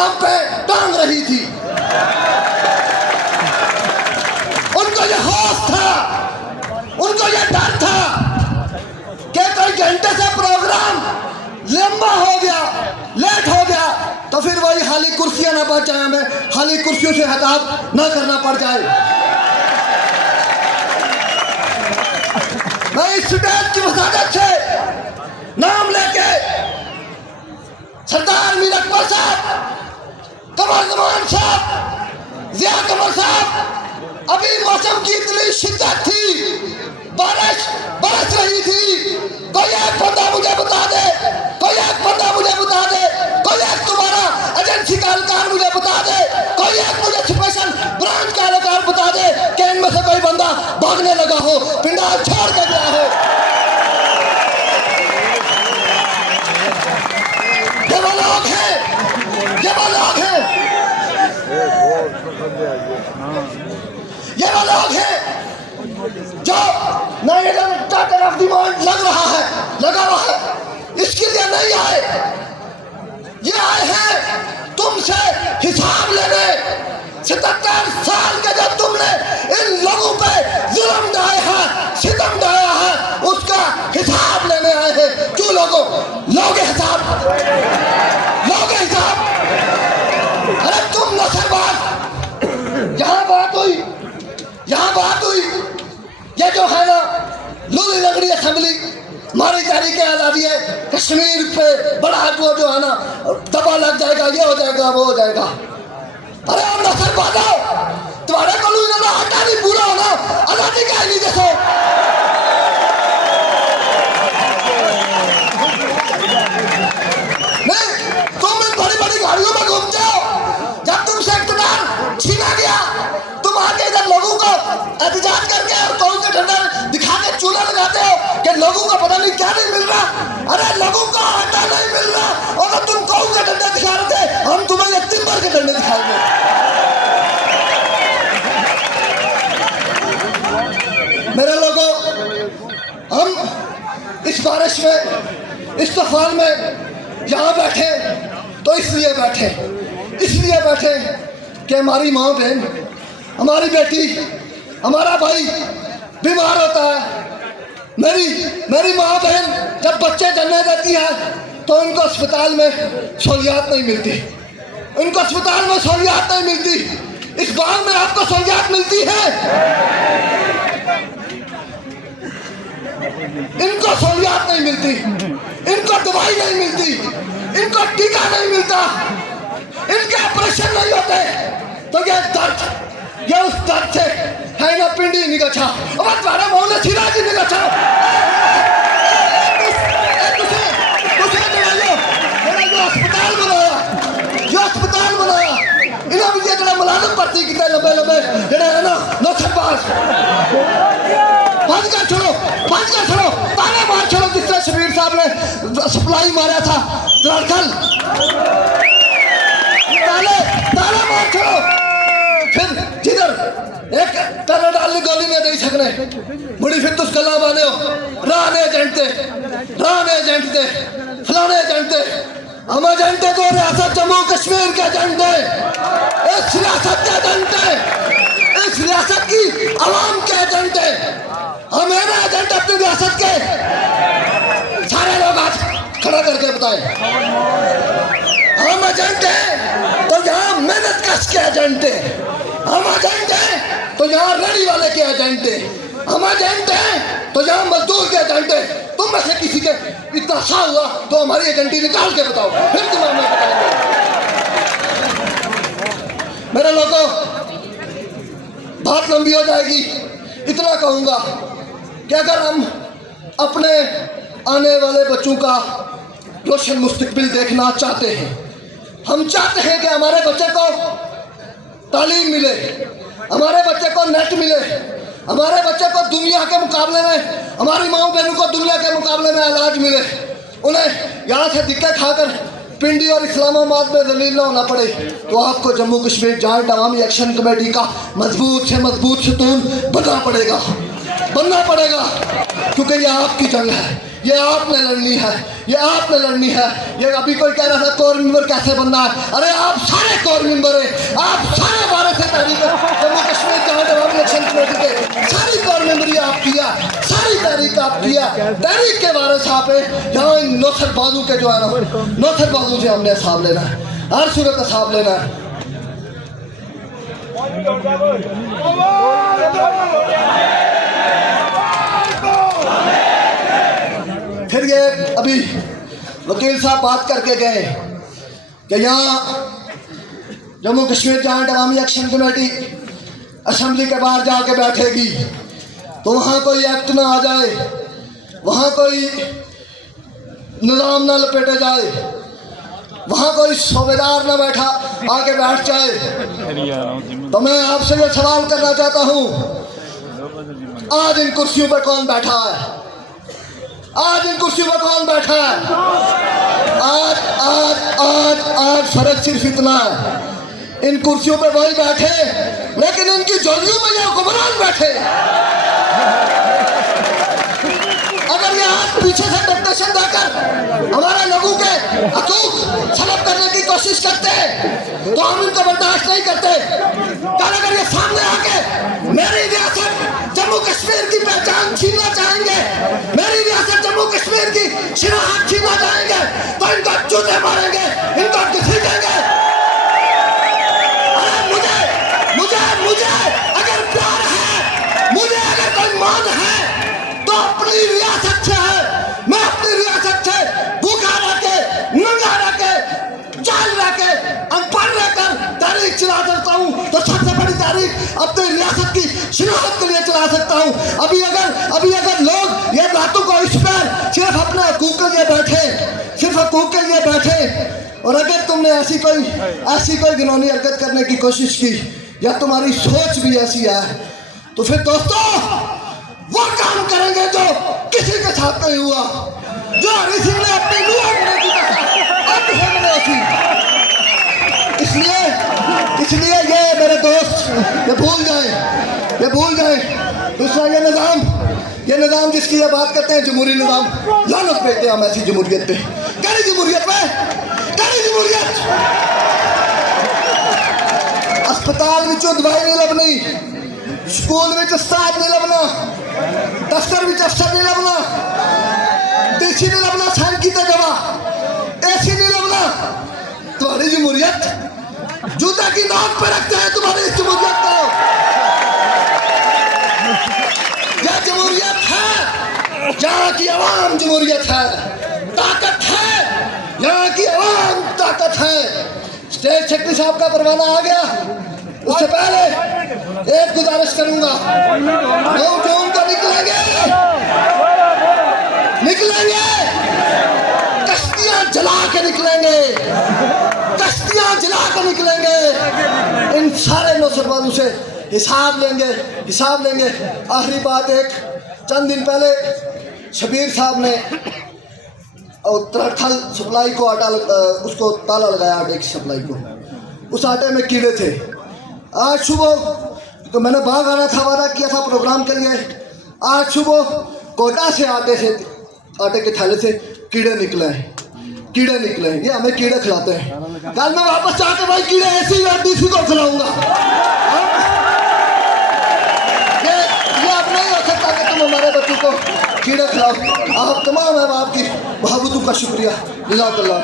पैगाम पे टांग रही थी। उनको ये खौफ था, उनको ये डर था कि कई घंटे से प्रोग्राम लंबा हो गया, लेट हो गया, तो फिर वही खाली कुर्सियां ना बच जाए, हमें खाली कुर्सियों से हिसाब ना करना पड़ जाए। मैं इस स्टेज की वसादत से नाम लेके सरदार मीर अकबर साहब, कमर जमान साहब, जिया कमर साहब, अभी मौसम की इतनी शिद्दत थी, बारिश बरस रही थी, कोई एक बंदा मुझे बता दे, कोई एक बंदा मुझे बता दे, कोई एक तुम्हारा एजेंसी का अधिकार मुझे बता दे, कोई एक मुझे स्पेशल ब्रांच का अधिकार बता दे कि इनमें से कोई बंदा भागने लगा हो, पिंडाल छोड़ के गया हो। ये वो लोग हैं, ये वो लोग हैं, ये वो लोग हैं जो तरफ डिमांड लग रहा है, लगा हुआ है, इसके लिए नहीं आए, ये आए हैं तुमसे हिसाब लेने। 77 साल के जब तुमने इन लोगों पे जुल्म ढाया है, सितम ढाया है, उसका हिसाब लेने आए हैं। क्यों लोगों, लोगे हिसाब, लोगे हिसाब। अरे तुम नसरबाज, यहाँ बात हुई, यहाँ बात हुई, ये जो है ना लूली लगड़ी असेंबली, हमारी तहरीक आज़ादी है, कश्मीर पे बड़ा वो जो है ना दबा लग जाएगा, ये हो जाएगा, वो हो जाएगा। अरे हम नसरबाज हो, तुम्हारे को ना हटा नहीं पूरा होना, आज़ादी का नहीं देखो। नहीं, तुम इन बड़ी बड़ी गाड़ियों में घूमते हो, जब तुमसे इक़्तिदार छीना गया, तुम आके इधर लोगों को एहतजाज करके और कौन के डंडा दिखा के चूल्हा लगाते हो कि लोगों को पता नहीं क्या नहीं मिल रहा। अरे लोगों को आटा नहीं मिल रहा, और तो तुम कौन के डंडे दिखा रहे थे, हम तुम्हें ये तिम्बर के डंडे दिखाएंगे। मेरे लोगों, हम इस बारिश में, इस तूफान में यहाँ बैठे तो इसलिए बैठे कि हमारी माँ बहन, हमारी बेटी, हमारा भाई बीमार होता है। मेरी माँ बहन जब बच्चे जन्म देती है तो उनको अस्पताल में सहूलियात नहीं मिलती, उनको अस्पताल में सहूलियात नहीं मिलती। इस बार में आपको सहूलियात मिलती है, इनको सहूलियात नहीं मिलती, इनको दवाई नहीं मिलती, इनको टीका नहीं मिलता, इनके ऑपरेशन नहीं होते, तो ये दर्द, ये उस दर्द से है ना पिंडी निकचा, अब तुम्हारे मुंह में सीधा जी निकचा। अस्पताल बनाया, इन्हें भी जरा मुलाजम भर्ती किया, लंबे जेडे है ना नौसरबाज, बंद कर छोड़ो, ताने मार छोड़ो, जिस तरह शबीर साहब ने सप्लाई मारा था दरअसल, ताने मार छोड़ो। फिर जिधर एक तरह डालने गोली नहीं दे सकने मुड़ी, फिर तुस गला बाने हो राने एजेंट दे फलाने एजेंट दे, हम एजेंट है तो रियासत जम्मू कश्मीर के एजेंट है, इस रियासत के एजेंट है, इस रियासत की आवाम के एजेंट है, हम मेरा एजेंट अपनी रियासत के। सारे लोग आज खड़ा करके बताए, हम एजेंट हैं तो यहाँ मेहनत कश के एजेंट है, हम एजेंट हैं तो यहाँ रेडी वाले के एजेंट है, हम एजेंट हैं तो यहाँ मजदूर के एजेंट है। तुम में से किसी के इतना सा हुआ तो हमारी एजेंटी निकाल के बताओ, फिर तुम हमें बताएंगे। मेरे लोगों, बात लंबी हो जाएगी, इतना कहूँगा कि अगर हम अपने आने वाले बच्चों का रोशन मुस्तकबिल देखना चाहते हैं, हम चाहते हैं कि हमारे बच्चे को तालीम मिले, हमारे बच्चे को नेट मिले, हमारे बच्चे को दुनिया के मुकाबले में, हमारी माँ बहनों को दुनिया के मुकाबले में इलाज मिले, उन्हें यहाँ से दिक्कत खाकर पिंडी और इस्लामाबाद में जलील न होना पड़े, तो आपको जम्मू कश्मीर जॉइंट अवामी एक्शन कमेटी का मजबूत से मजबूत सतून बनना पड़ेगा, क्योंकि ये आपकी जंग है, ये आपने लड़नी है, ये आपने लड़नी है। ये अभी कोई कह रहा था कोर मेंबर कैसे बनना है, अरे आप सारे कोर मेंबर हैं, आप सारे भारत से तहरीक जम्मू कश्मीर जमात इलेक्शन कमेटी के सारी कोर मेंबरी आप किया, सारी तहरीक आप किया, तहरीक के वारिस आप है। यहाँ नौसर बाजू के जो है ना, नौसर बाजू से हमने हिसाब लेना है, हर सूरत का हिसाब लेना है। फिर ये अभी वकील साहब बात करके गए कि यहाँ जम्मू कश्मीर जॉइंट अवामी एक्शन कमेटी असेंबली के बाहर जाके बैठेगी तो वहाँ कोई एक्ट ना आ जाए, वहाँ कोई निज़ाम ना लपेटे जाए, वहाँ कोई सूबेदार ना बैठा आके बैठ जाए। तो मैं आपसे ये सवाल करना चाहता हूँ, आज इन कुर्सियों पर कौन बैठा है? आज इन कुर्सियों पर कौन बैठा है? आज आज आज आज फर्क सिर्फ इतना है, इन कुर्सियों पर वही बैठे लेकिन इनकी जोड़ियों में ये हुक्मरान बैठे। अगर ये हाथ पीछे से डिक्टेशन देकर हमारे लोगों के हकूक सलब करने की कोशिश करते हैं तो हम इनको बर्दाश्त नहीं करते। कल अगर ये सामने आके मेरी रियासत जम्मू कश्मीर की पहचान छीनना चाहेंगे, मेरी रियासत जम्मू कश्मीर की शिनाख्त छीनना चाहेंगे तो इनको जूते मारेंगे, इनको घसीटेंगे। अरे मुझे अगर प्यार है, मुझे अगर कोई मान है तो अपनी रियासत से है। मैं अपनी रियासत से भूखा रह के, नंगा रह के, जाल रह के, अनपढ़ रहकर तारीख चला सकता हूँ तो सबसे बड़ी तारीख अपनी रियासत की शिनाख्त के लिए चला सकता हूँ। अभी अगर लोग ये बातों को इस पर सिर्फ अपने हकूक के लिए बैठे, सिर्फ हकूक के लिए बैठे, और अगर तुमने ऐसी कोई घिनौनी हरकत करने की कोशिश की या तुम्हारी सोच भी ऐसी है तो फिर दोस्तों वो काम करेंगे जो किसी के साथ नहीं हुआ, जो ऋषि ने अपनी दुआ करने की इसलिए ये मेरे दोस्त ये भूल जाए दूसरा ये निज़ाम जिसकी ये बात करते हैं जमहूरी निज़ाम, लानत देते हैं हम ऐसी जमहूरियत पे। कड़ी जमहूरियत अस्पताल में दवाई नहीं लभनी, स्कूल में उस्ताद नहीं लभना, दफ्तर में अफसर नहीं लभना, देसी नहीं लभना, साइन की गवाह ऐसी नहीं लभना। तुम्हारी जमहूरियत जूता की नोक पे रखते हैं तुम्हारी इस जमहूरियत को। यह जमहूरियत है, यहाँ की आवाम जमहूरियत है, ताकत है, यहाँ की आवाम ताकत है। स्टेट सेक्रेटरी साहब का परवाना आ गया, उससे पहले एक गुजारिश करूंगा, 9 जून को निकलेंगे, कश्तियां जला के निकलेंगे, इन सारे नौसरबाजों से हिसाब लेंगे। आखिरी बात, एक चंद दिन पहले शबीर साहब ने उत्तराखंड सप्लाई को उसको ताला लगाया, आटे की सप्लाई को, उस आटे में कीड़े थे। आज सुबह तो मैंने बाग आना था, वादा किया था प्रोग्राम के लिए, आज सुबह कोटा से आटे के थैले से कीड़े निकले हैं। ये हमें कीड़े खिलाते हैं। कल मैं वापस जाके भाई कीड़े ऐसे ही डीसी को खिलाऊंगा। ये अब नहीं हो सकता कि तुम हमारे बच्चों को कीड़े खिलाओ। आप तमाम है आपकी बहादुरी का शुक्रिया। जज़ाकल्लाह।